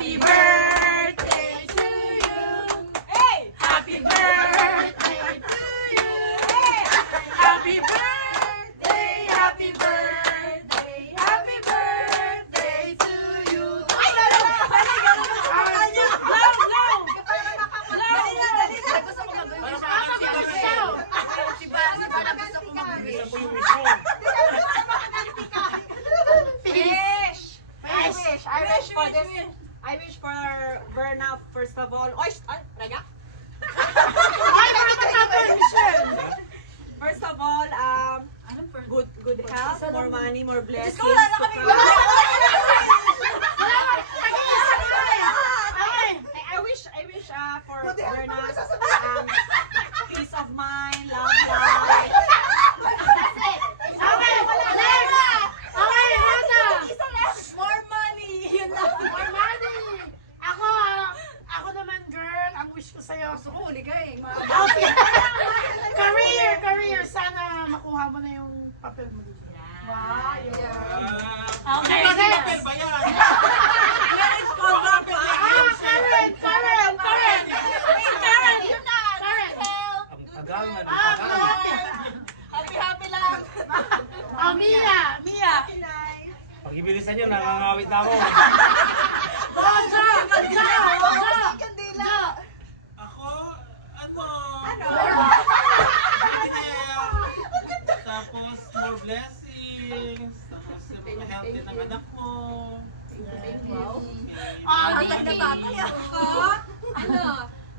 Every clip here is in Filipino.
Happy birthday to you. Hey! Happy birthday to you. Hey! Happy birthday, happy birthday, happy birthday to you. Ay, lalo! Dali, gano'n mo sa mukha niya. Low, low! Dali na, dali na. Gusto ko mag-uwi sa akin. Si Basi pa na gusto ko mag-uwi. I wish for Verna first of all. Oy, raga. First of all, good health, more money, more blessings. to come. I wish for Verna peace of mind, love life. More money, yun lang. More money! Ako naman girl, ang wish ko sa'yo. Gusto ko uli ka eh. Career! Sana makuha mo na yung papel mo dito. Wow, Okay, Papel ba yan? Ang tagal na Happy lang. Mia! Pag ibilisan nyo, nangangawit na ako. Kandila. Ako? Ano? Tapos, more blessings. Tapos, yung health din ng anak mo.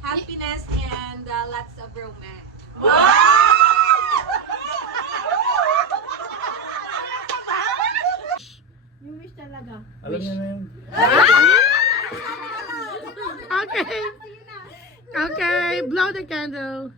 Happiness and lots of romance. Alam niyo na yun. Okay. Okay, blow the candle.